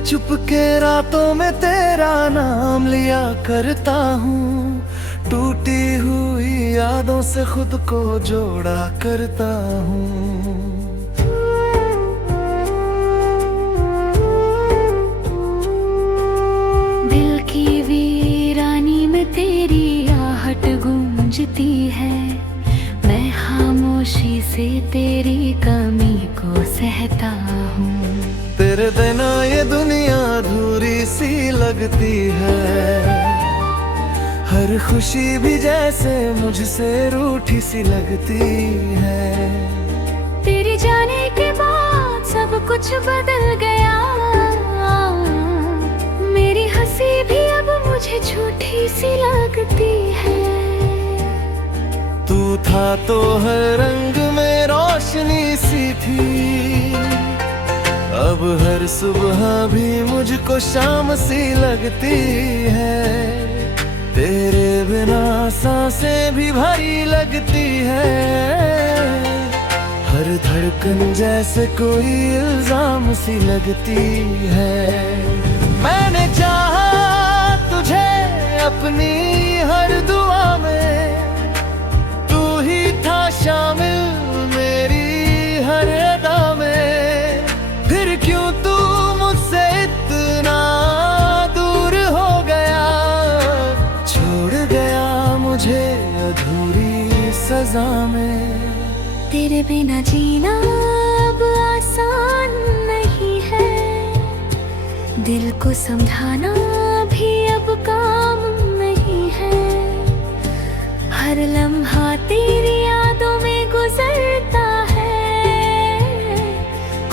चुपके रातों में तेरा नाम लिया करता हूँ, टूटी हुई यादों से खुद को जोड़ा करता हूँ। दिल की वीरानी में तेरी आहट गूंजती है, मैं खामोशी से तेरी कमी को सहता हूँ। तेरे बिना ये दुनिया अधूरी सी लगती है, हर खुशी भी जैसे मुझसे रूठी सी लगती है। तेरे जाने के बाद सब कुछ बदल गया, मेरी हंसी भी अब मुझे झूठी सी लगती है। तू था तो हर रंग में रोशनी सी थी, अब हर सुबह भी मुझको शाम सी लगती है। तेरे बिना सांसें भी भारी लगती है, हर धड़कन जैसे कोई इल्जाम सी लगती है। मैंने चाहा तुझे अपनी हर दुआ में, तू ही था शामिल मेरी हर अदा में। फिर क्यों तू मुझसे इतना दूर हो गया, छोड़ गया मुझे अधूरी सजा में। तेरे बिना जीना अब आसान नहीं है, दिल को समझाना भी अब काम नहीं है। हर लम्हा तेरी यादों में गुजरता है,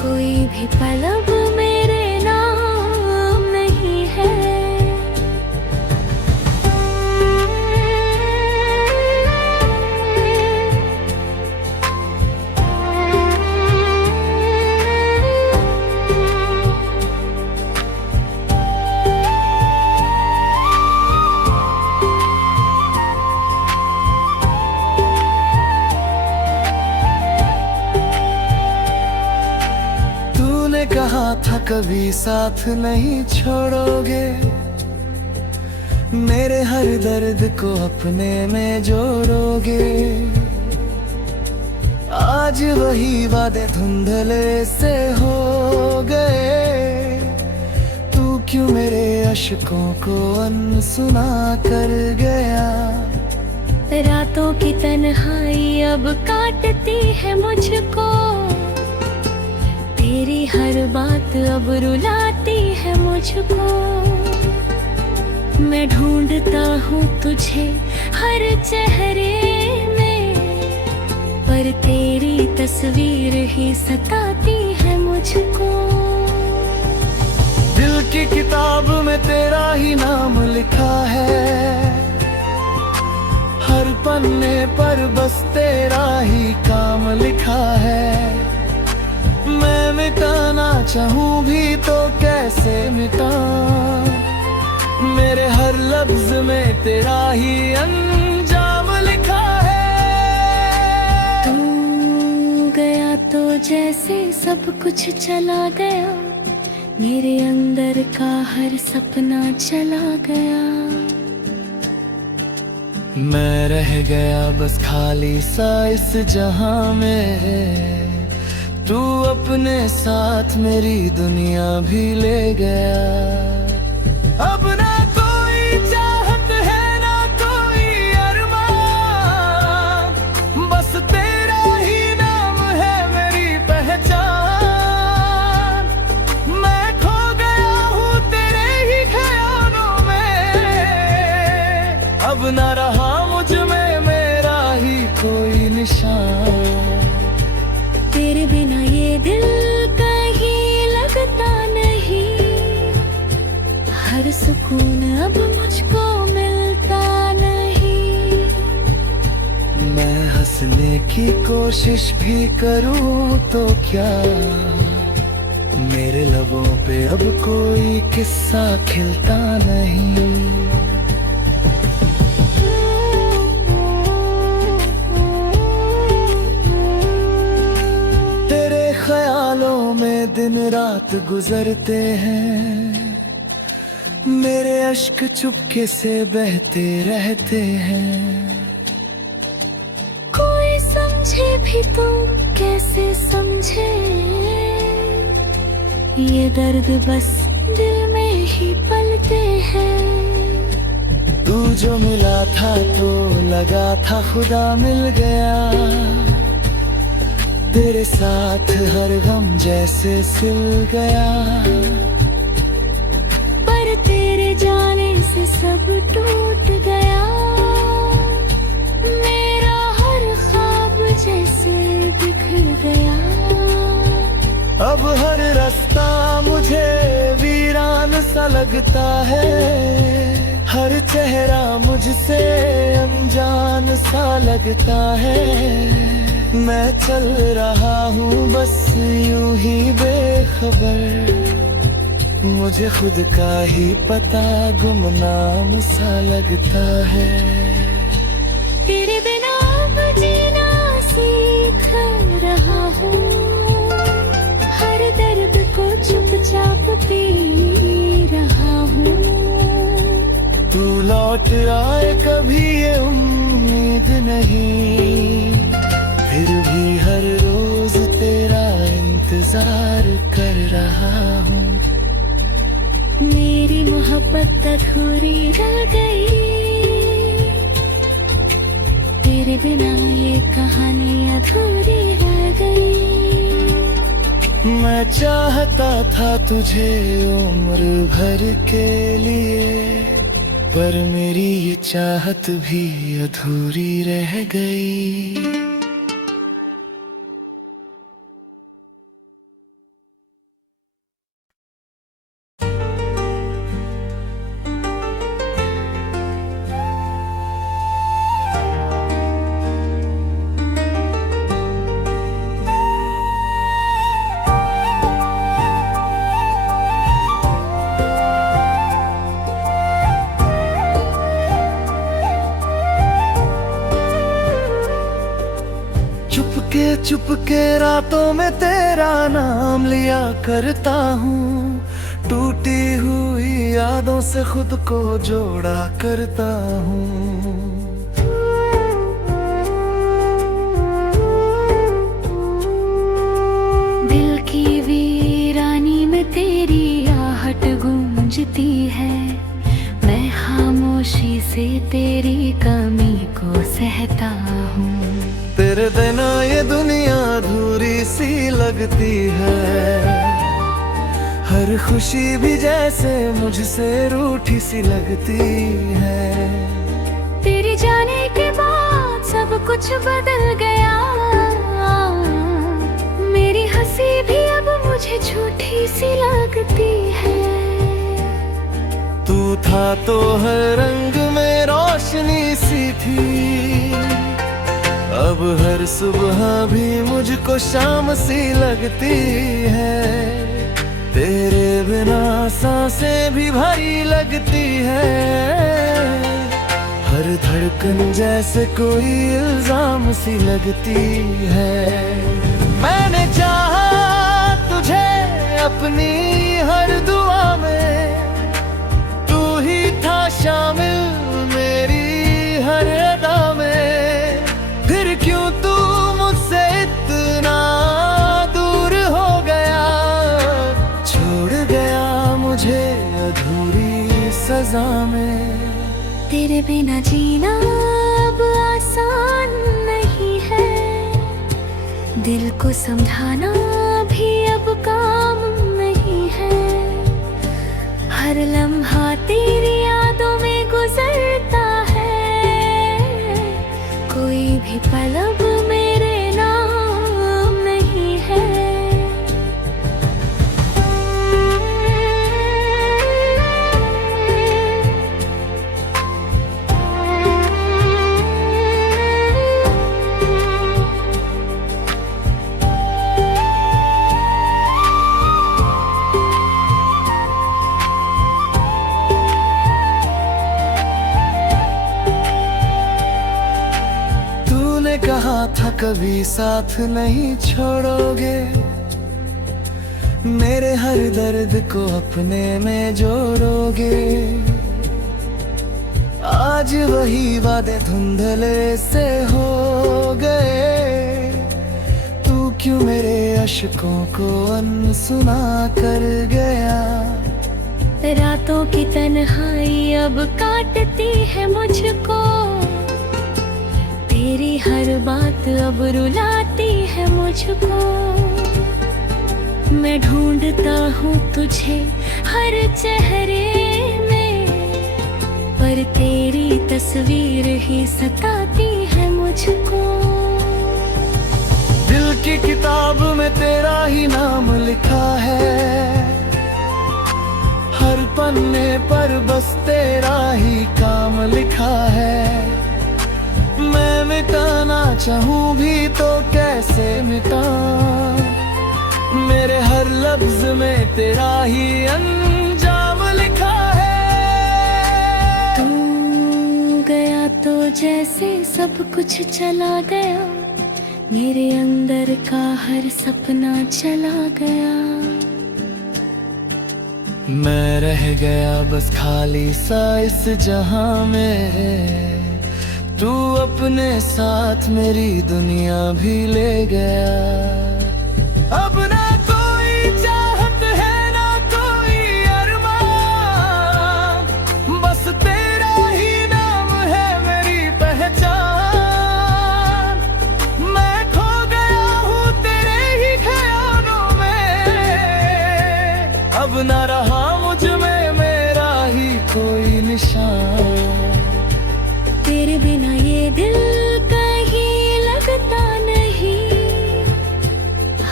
कोई भी पल अब मेरे नाम नहीं है। तूने कहा था कभी साथ नहीं छोड़ोगे, मेरे हर दर्द को अपने में जोड़ोगे। आज वही वादे धुंधले से हो गए, तू क्यों मेरे अश्कों को अनसुना कर गया। रातों की तन्हाई अब काटती है मुझको, तेरी हर बात अब रुलाती है मुझको। मैं ढूंढता हूँ तुझे हर चेहरे में, पर तेरी तस्वीर ही सताती है मुझको। दिल की किताब में तेरा ही नाम लिखा है, हर पन्ने पर बस तेरा ही काम लिखा है। मैं मिटाना चाहूँ भी तो कैसे मिटा, मेरे हर लफ्ज में तेरा ही अंजाम लिखा है। तू गया तो जैसे सब कुछ चला गया, मेरे अंदर का हर सपना चला गया। मैं रह गया बस खाली सा इस जहां में, तू अपने साथ मेरी दुनिया भी ले गया। अब ना कोई चाहत है ना कोई अरमान, बस तेरा ही नाम है मेरी पहचान। मैं खो गया हूँ तेरे ही ख्यालों में, अब ना रहा मुझ में मेरा ही कोई निशान। तेरे बिना ये दिल कहीं लगता नहीं, हर सुकून अब मुझको मिलता नहीं। मैं हंसने की कोशिश भी करूं तो क्या, मेरे लबों पे अब कोई किस्सा खिलता नहीं। दिन रात गुजरते हैं, मेरे अश्क चुपके से बहते रहते हैं। कोई समझे भी तो कैसे समझे, ये दर्द बस दिल में ही पलते हैं। तू जो मिला था तो लगा था खुदा मिल गया, तेरे साथ हर गम जैसे सिल गया। पर तेरे जाने से सब टूट गया, मेरा हर ख्वाब जैसे बिखर गया। अब हर रास्ता मुझे वीरान सा लगता है, हर चेहरा मुझसे अनजान सा लगता है। मैं चल रहा हूँ बस यूं ही बेखबर, मुझे खुद का ही पता गुमनाम सा लगता है। तेरे बिना अब जीना सीख रहा हूँ, हर दर्द को चुपचाप पी रहा हूँ। तू लौट आए कभी ये उम्मीद नहीं, फिर भी हर रोज तेरा इंतजार कर रहा हूँ। मेरी मोहब्बत अधूरी रह गई, तेरे बिना ये कहानी अधूरी रह गई। मैं चाहता था तुझे उम्र भर के लिए, पर मेरी ये चाहत भी अधूरी रह गई। चुपके रातों में तेरा नाम लिया करता हूँ, टूटी हुई यादों से खुद को जोड़ा करता हूँ। दिल की वीरानी में तेरी आहट गूंजती है, मैं खामोशी से तेरी कमी को सहता हूँ। तेरे बिना ये दुनिया अधूरी सी लगती है, हर खुशी भी जैसे मुझसे रूठी सी लगती है। तेरे जाने के बाद सब कुछ बदल गया, मेरी हंसी भी अब मुझे झूठी सी लगती है। तू था तो हर रंग में रोशनी सी थी, अब हर सुबह भी मुझको शाम सी लगती है। तेरे बिना सांसें भी भारी लगती है, हर धड़कन जैसे कोई इल्जाम सी लगती है। मैंने चाहा तुझे अपनी हर दुआ में, तू ही था शामिल मेरी हर अदा में। फिर क्यों तू मुझसे इतना दूर हो गया, छोड़ गया मुझे अधूरी सजा में। तेरे बिना जीना अब आसान नहीं है, दिल को समझाना भी अब काम नहीं है। हर लम्हा तेरी यादों में गुजरता है, कोई भी पल अब मेरे नाम नहीं है। कहा था कभी साथ नहीं छोड़ोगे, मेरे हर दर्द को अपने में जोड़ोगे। आज वही वादे धुंधले से हो गए। तू क्यों मेरे अश्कों को अनसुना कर गया। रातों की तन्हाई अब काटती है मुझको। तेरी हर बात अब रुलाती है मुझको। मैं ढूंढता हूँ तुझे हर चेहरे में, पर तेरी तस्वीर ही सताती है मुझको। दिल की किताब में तेरा ही नाम लिखा है। हर पन्ने पर बस तेरा ही काम लिखा है। मैं मिटाना चाहूँ भी तो कैसे मिटा। मेरे हर लफ्ज में तेरा ही अंजाम लिखा है। तू गया तो जैसे सब कुछ चला गया। मेरे अंदर का हर सपना चला गया। मैं रह गया बस खाली सा इस जहां में। तू अपने साथ मेरी दुनिया भी ले गया। अब ना कोई चाहत है ना कोई अरमान। बस तेरा ही नाम है मेरी पहचान। मैं खो गया हूँ तेरे ही ख्यालों में। अब ना रहा मुझ में मेरा ही कोई निशान। तेरे बिना ये दिल कहीं लगता नहीं।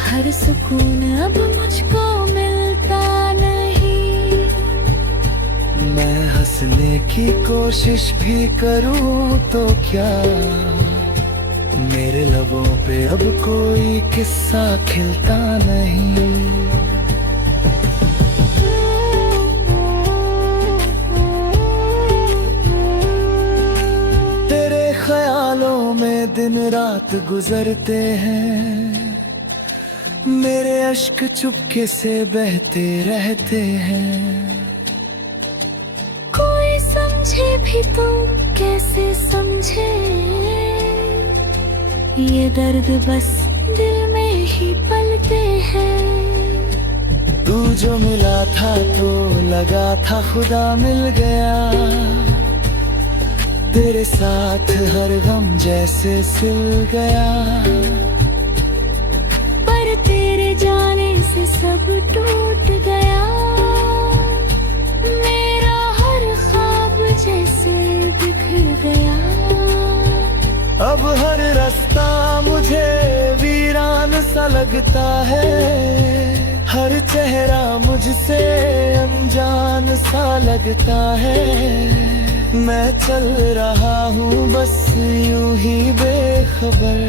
हर सुकून अब मुझको मिलता नहीं। मैं हंसने की कोशिश भी करूं तो क्या। मेरे लबों पे अब कोई किस्सा खिलता नहीं। दिन रात गुजरते हैं। मेरे अश्क चुपके से बहते रहते हैं। कोई समझे भी तो कैसे समझे। ये दर्द बस दिल में ही पलते हैं। तू जो मिला था तो लगा था खुदा मिल गया। तेरे साथ हर गम जैसे सिल गया। पर तेरे जाने से सब टूट गया। मेरा हर ख्वाब जैसे बिखर गया। अब हर रास्ता मुझे वीरान सा लगता है। हर चेहरा मुझसे अनजान सा लगता है। मैं चल रहा हूँ बस यूं ही बेखबर।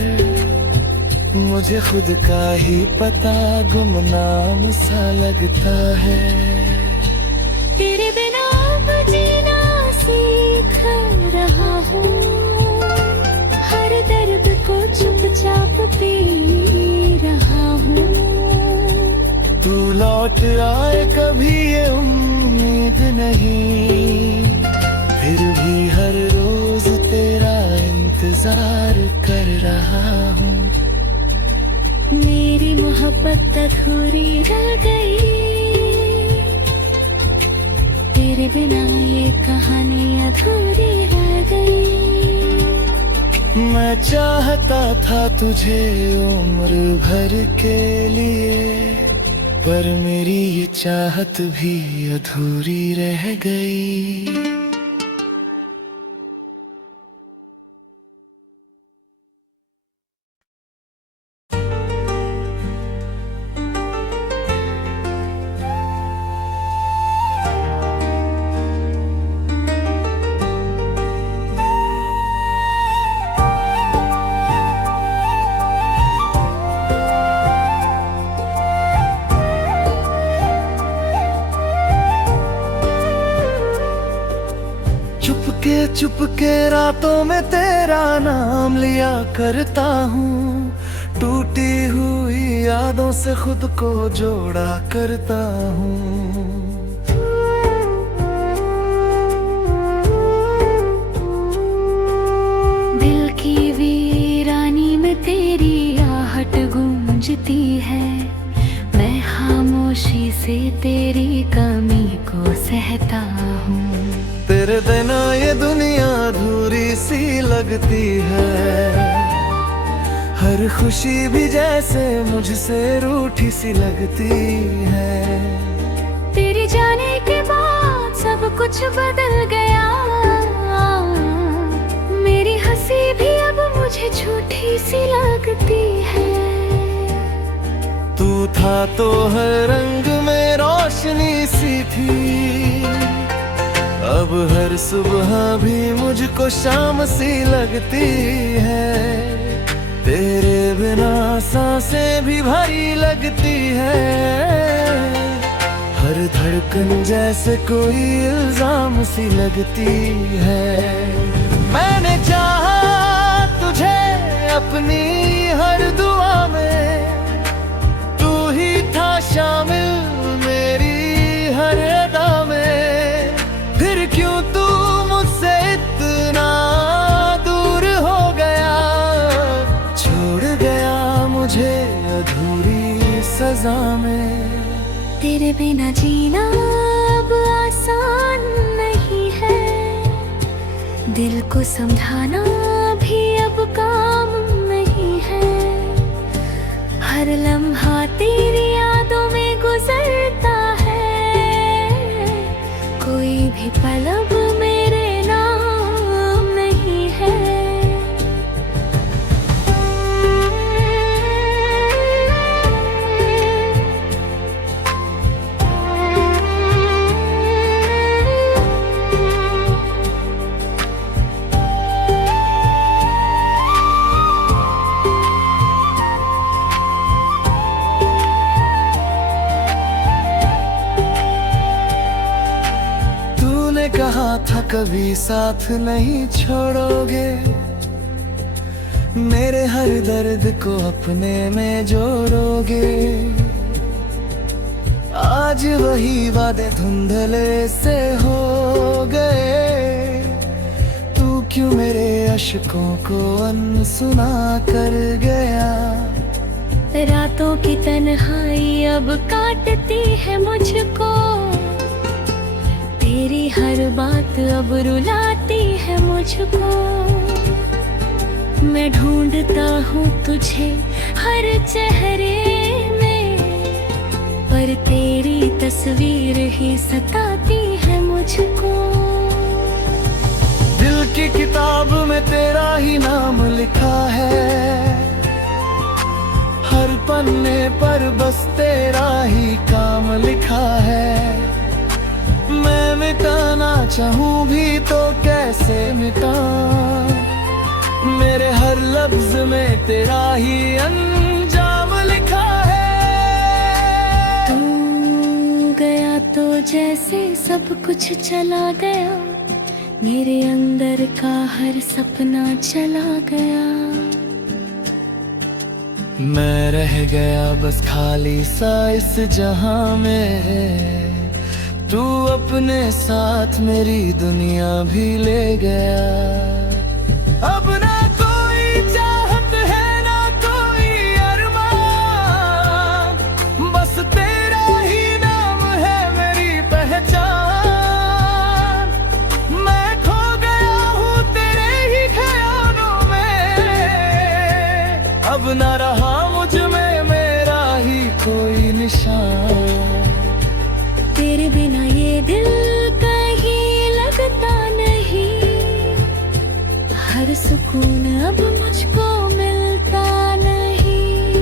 मुझे खुद का ही पता गुमनाम सा लगता है। तेरे बिना अब जीना सीख रहा हूँ। हर दर्द को चुपचाप पी रहा हूँ। तू लौट आए कभी ये उम्मीद नहीं। फिर भी हर रोज तेरा इंतजार कर रहा हूँ। मेरी मोहब्बत अधूरी रह गई। तेरे बिना ये कहानी अधूरी रह गई। मैं चाहता था तुझे उम्र भर के लिए। पर मेरी ये चाहत भी अधूरी रह गई। चुपके रातों में तेरा नाम लिया करता हूँ। टूटी हुई यादों से खुद को जोड़ा करता हूँ। दिल की वीरानी में तेरी आहट गूंजती है, मैं खामोशी से तेरी कमी को सहता हूँ। तेरे बिना ये दुनिया अधूरी सी लगती है, हर खुशी भी जैसे मुझसे रूठी सी लगती है। तेरे जाने के बाद सब कुछ बदल गया, मेरी हंसी भी अब मुझे झूठी सी लगती है। तू था तो हर रंग में रोशनी सी थी, अब हर सुबह भी मुझको शाम सी लगती है। तेरे बिना सांसें भी भारी लगती है, हर धड़कन जैसे कोई इल्जाम सी लगती है। मैंने चाहा तुझे अपनी हर दुआ में, तू ही था शामिल मेरी हर अदा में। फिर क्यों तू मुझसे इतना दूर हो गया, छोड़ गया मुझे अधूरी सजा में। तेरे बिना जीना अब आसान नहीं है, दिल को समझाना भी अब काम नहीं है। हर लम्हा तेरी यादों में गुजरता है, कोई भी पल अब मेरे नाम नहीं है। कहा था कभी साथ नहीं छोड़ोगे, मेरे हर दर्द को अपने में जोड़ोगे। आज वही वादे धुंधले से हो गए, तू क्यों मेरे अश्कों को अनसुना कर गया। रातों की तन्हाई अब काटती है मुझको, तेरी हर बात अब रुलाती है मुझको। मैं ढूंढता हूँ तुझे हर चेहरे में, पर तेरी तस्वीर ही सताती है मुझको। दिल की किताब में तेरा ही नाम लिखा है, हर पन्ने पर बस तेरा ही काम लिखा है। मैं मिटाना चाहूँ भी तो कैसे मिटा, मेरे हर लफ्ज में तेरा ही अंजाम लिखा है। तू गया तो जैसे सब कुछ चला गया, मेरे अंदर का हर सपना चला गया। मैं रह गया बस खाली सा इस जहां में, तू अपने साथ मेरी दुनिया भी ले गया। अब ना कोई चाहत है ना कोई अरमान, बस तेरा ही नाम है मेरी पहचान। मैं खो गया हूँ तेरे ही ख्यालों में, अब ना रहा मुझ में मेरा ही कोई निशान। तेरे बिना ये दिल कहीं लगता नहीं, हर सुकून अब मुझको मिलता नहीं।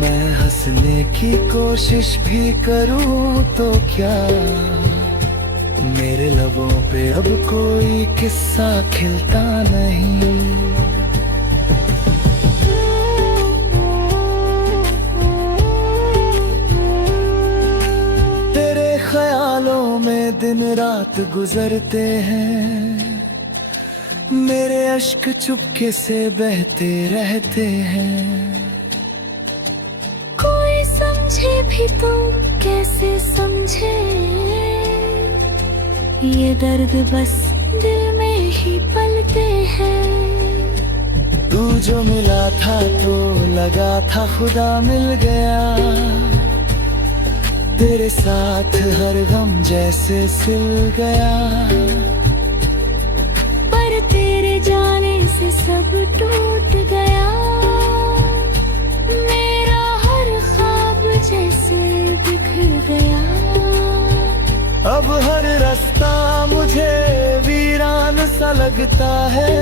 मैं हंसने की कोशिश भी करूं तो क्या, मेरे लबों पे अब कोई किस्सा खिलता नहीं। दिन रात गुजरते हैं, मेरे अश्क चुपके से बहते रहते हैं। कोई समझे भी तो कैसे समझे, ये दर्द बस दिल में ही पलते हैं। तू जो मिला था तो लगा था खुदा मिल गया, तेरे साथ हर गम जैसे सिल गया। पर तेरे जाने से सब टूट गया, मेरा हर ख्वाब जैसे बिखर गया। अब हर रास्ता मुझे वीरान सा लगता है,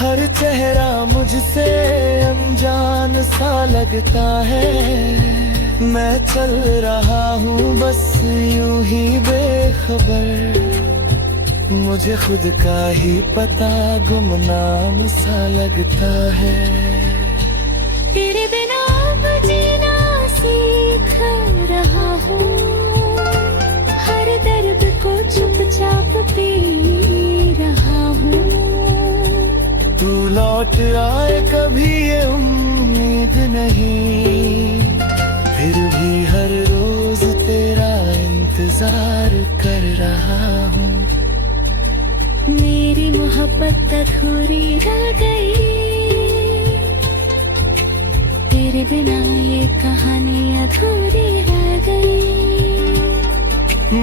हर चेहरा मुझसे अनजान सा लगता है। मैं चल रहा हूँ बस यूं ही बेखबर, मुझे खुद का ही पता गुमनाम सा लगता है। तेरे बिना अब जीना सीख रहा हूँ, हर दर्द को चुपचाप पी रहा हूँ। तू लौट आए कभी ये उम्मीद नहीं, फिर भी हर रोज तेरा इंतजार कर रहा हूँ। मेरी मोहब्बत अधूरी रह गई, तेरे बिना ये कहानी अधूरी रह गई।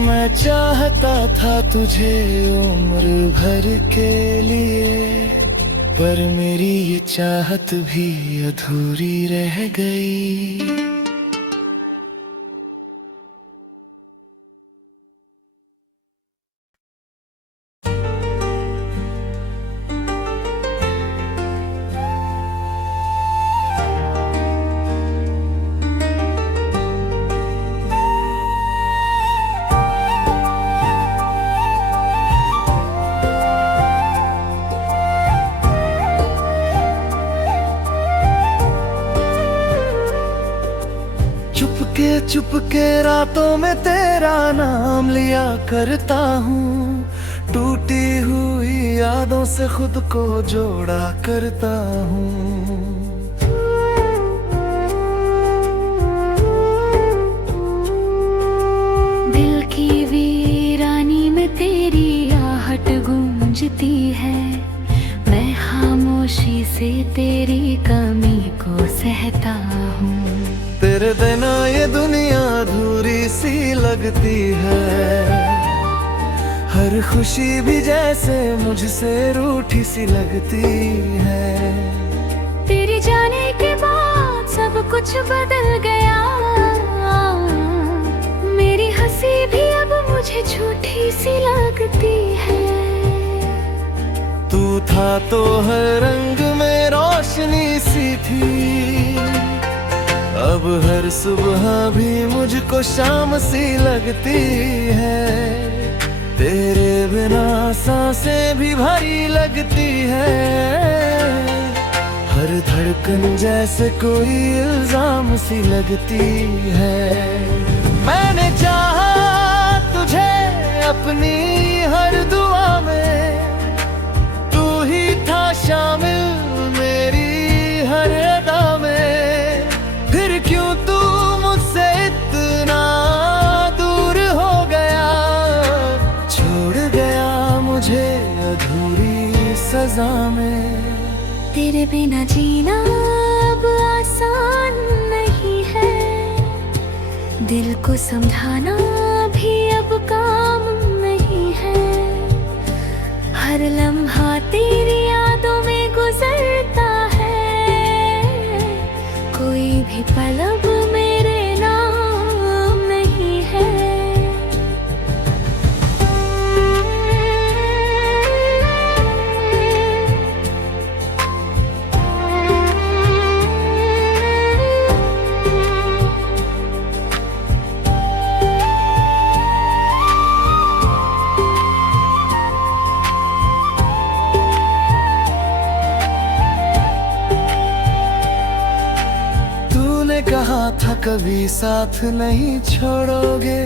मैं चाहता था तुझे उम्र भर के लिए, पर मेरी ये चाहत भी अधूरी रह गई। चुपके रातों में तेरा नाम लिया करता हूँ, टूटी हुई यादों से खुद को जोड़ा करता हूँ। दिल की वीरानी में तेरी आहट गूंजती है, मैं खामोशी से तेरी कमी को सहता हूँ। तेरे बिना ये दुनिया अधूरी सी लगती है, हर खुशी भी जैसे मुझसे रूठी सी लगती है। तेरे जाने के बाद सब कुछ बदल गया, मेरी हंसी भी अब मुझे झूठी सी लगती है। तू था तो हर रंग में रोशनी सी थी, अब हर सुबह भी मुझको शाम सी लगती है। तेरे बिना सांसें भी भारी लगती है, हर धड़कन जैसे कोई इल्जाम सी लगती है। मैंने चाहा तुझे अपनी हर दुआ में, तू ही था शामिल मेरी हर अदा में। फिर क्यों तू मुझसे इतना दूर हो गया, छोड़ गया मुझे अधूरी सजा में। तेरे बिना जीना अब आसान नहीं है, दिल को समझाना भी अब काम नहीं है। हर लम्हा तेरी यादों में गुजरता है, कोई भी पल अब मेरे नाम नहीं है। कहा था कभी साथ नहीं छोड़ोगे,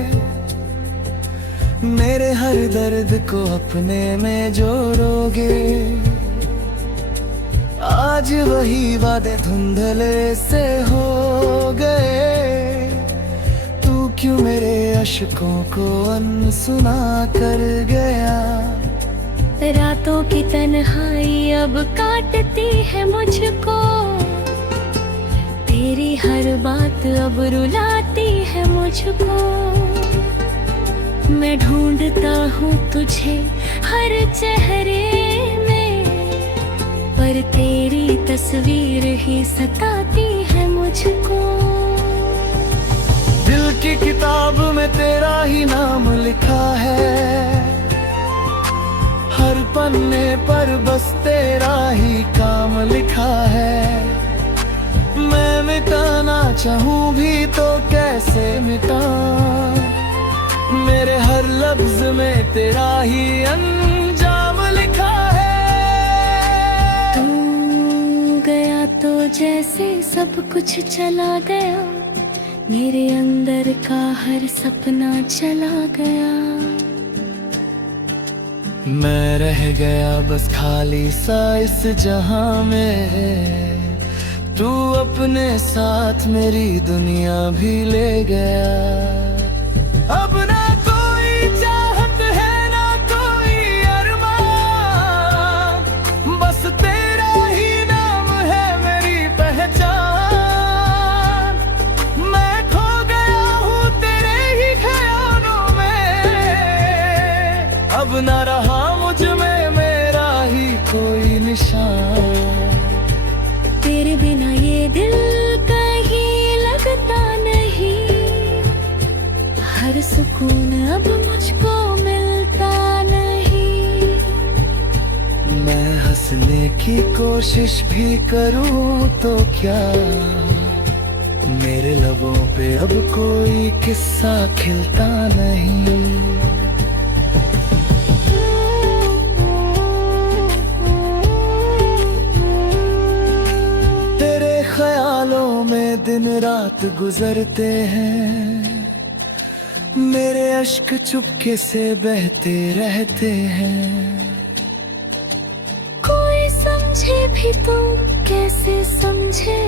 मेरे हर दर्द को अपने में जोड़ोगे। आज वही वादे धुंधले से हो गए। तू क्यों मेरे अशकों को अनसुना कर गया। रातों की तन्हाई अब काटती है मुझको, तेरी हर बात अब रुलाती है मुझको। मैं ढूंढता हूँ तुझे हर चेहरे में, पर तेरी तस्वीर ही सताती है मुझको। दिल की किताब में तेरा ही नाम लिखा है, हर पन्ने पर बस तेरा ही काम लिखा है। मैं मिटाना चाहूँ भी तो कैसे मिटा, मेरे हर लफ्ज में तेरा ही अंजाम लिखा है। तू गया तो जैसे सब कुछ चला गया, मेरे अंदर का हर सपना चला गया। मैं रह गया बस खाली सा इस जहां में, तू अपने साथ मेरी दुनिया भी ले गया। अब ना कोई चाहत है ना कोई अरमान, बस तेरा ही नाम है मेरी पहचान। मैं खो गया हूँ तेरे ही ख्यालों में, अब ना रहा मुझ में मेरा ही कोई निशान। तेरे बिना ये दिल कहीं लगता नहीं, हर सुकून अब मुझको मिलता नहीं। मैं हंसने की कोशिश भी करूं तो क्या, मेरे लबों पे अब कोई किस्सा खिलता नहीं। ख्यालों में दिन रात गुजरते हैं, मेरे अश्क चुपके से बहते रहते हैं। कोई समझे भी तो कैसे समझे,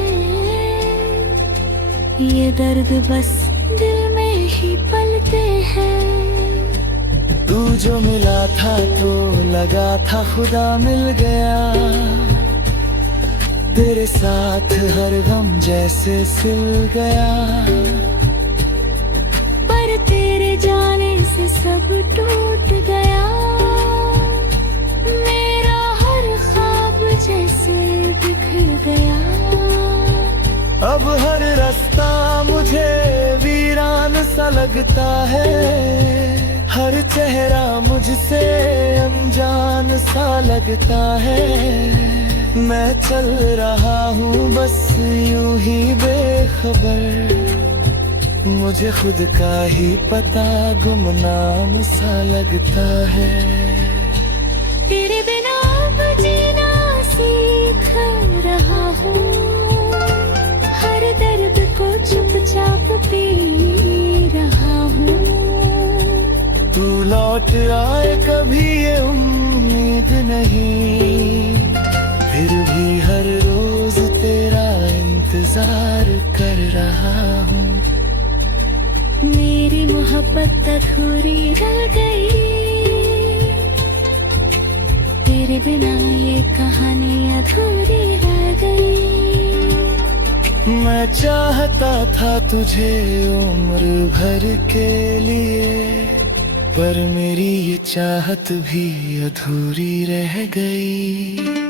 ये दर्द बस दिल में ही पलते हैं। तू जो मिला था तो लगा था खुदा मिल गया, तेरे साथ हर गम जैसे सिल गया। पर तेरे जाने से सब टूट गया, मेरा हर ख्वाब जैसे बिखर गया। अब हर रास्ता मुझे वीरान सा लगता है, हर चेहरा मुझसे अनजान सा लगता है। मैं चल रहा हूँ बस यूं ही बेखबर, मुझे खुद का ही पता गुमनाम सा लगता है। तेरे बिना अब जीना सीख रहा हूँ, हर दर्द को चुपचाप पी रहा हूँ। तू लौट आए कभी ये उम्मीद नहीं, फिर भी हर रोज तेरा इंतजार कर रहा हूँ। मेरी मोहब्बत अधूरी रह गई, तेरे बिना ये कहानी अधूरी रह गई। मैं चाहता था तुझे उम्र भर के लिए, पर मेरी ये चाहत भी अधूरी रह गई।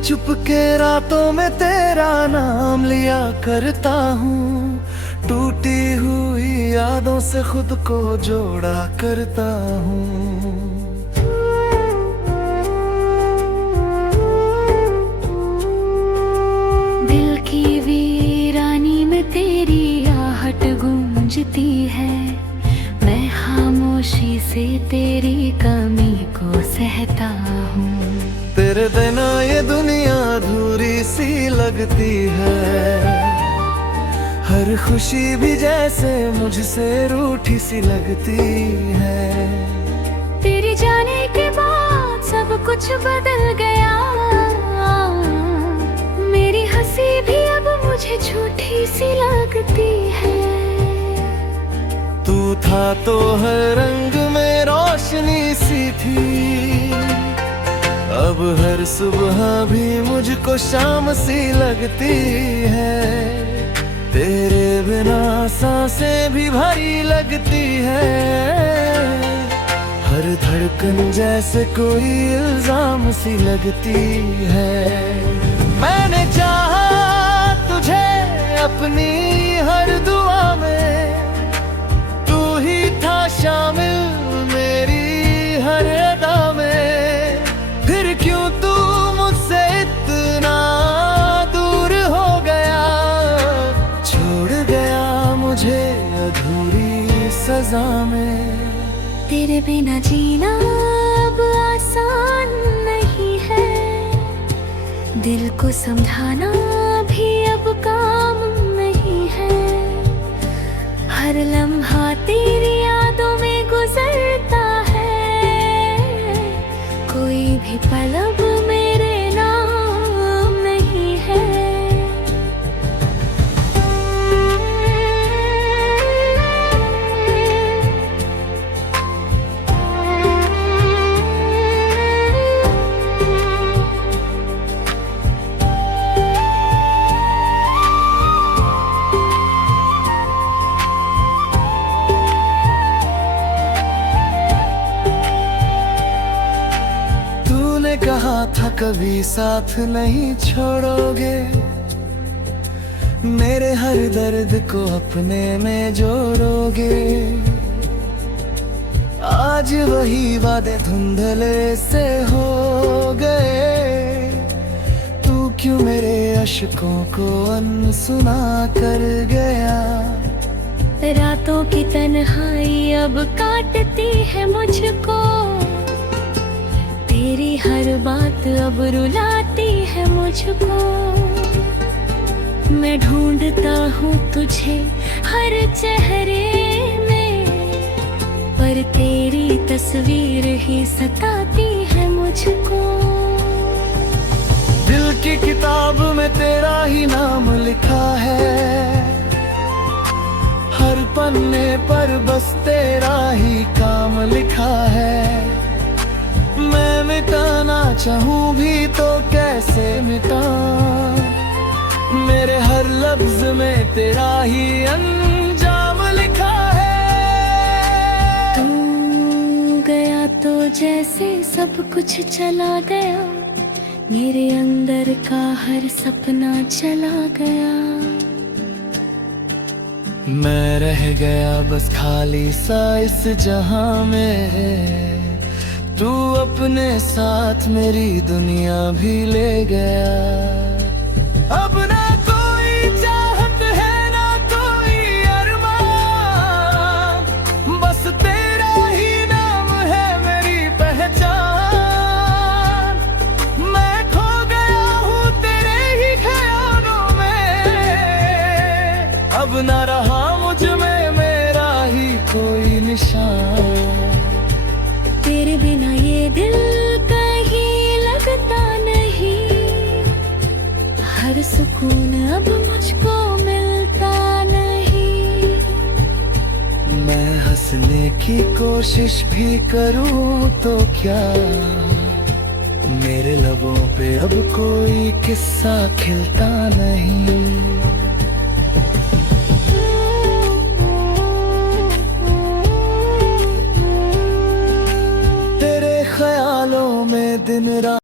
चुपके रातों में तेरा नाम लिया करता हूँ, टूटी हुई यादों से खुद को जोड़ा करता हूँ। तेरी कमी को सहता हूँ। तेरे बिना ये दुनिया अधूरी सी लगती है, हर खुशी भी जैसे मुझसे रूठी सी लगती है। तेरे जाने के बाद सब कुछ बदल गया, मेरी हंसी भी अब मुझे झूठी सी लगती है। तू था तो हर रंग में रोशनी सी थी, अब हर सुबह भी मुझको शाम सी लगती है। तेरे बिना सांसें भी भारी लगती है, हर धड़कन जैसे कोई इल्जाम सी लगती है। मैंने चाहा तुझे अपनी हर दुआ में, तू ही था शामिल मेरी हर अदा में। फिर क्यों तू मुझसे इतना दूर हो गया, छोड़ गया मुझे अधूरी सजा में। तेरे बिना जीना अब आसान नहीं है, दिल को समझाना भी अब काम नहीं है। हर लम्हा तेरी यादों में गुजरता है, कोई भी पल अब मेरे नाम नहीं है। तूने कहा था कभी साथ नहीं छोड़ोगे, मेरे हर दर्द को अपने में जोड़ोगे। आज वही वादे धुंधले से हो गए, तू क्यों मेरे अश्कों को अनसुना कर गया। रातों की तन्हाई अब काटती है मुझको, तेरी हर बात अब रुलाती है मुझको। मैं ढूंढता हूँ तुझे हर चेहरे में, पर तेरी तस्वीर ही सताती है मुझको। दिल की किताब में तेरा ही नाम लिखा है, हर पन्ने पर बस तेरा ही काम लिखा है। मैं मिटाना चाहूँ भी तो कैसे मिटा, मेरे हर लफ्ज में तेरा ही अंजाम लिखा है। तू गया तो जैसे सब कुछ चला गया, मेरे अंदर का हर सपना चला गया। मैं रह गया बस खाली सा इस जहां में, तू अपने साथ मेरी दुनिया भी ले गया। अब ना कोई चाहत है ना कोई अरमान, बस तेरा ही नाम है मेरी पहचान। मैं खो गया हूँ तेरे ही ख्यालों में, अब ना रहा मुझ में मेरा ही कोई निशान। तेरे बिना ये दिल कहीं लगता नहीं, हर सुकून अब मुझको मिलता नहीं। मैं हंसने की कोशिश भी करूं तो क्या, मेरे लबों पे अब कोई किस्सा खिलता नहीं। दिन रात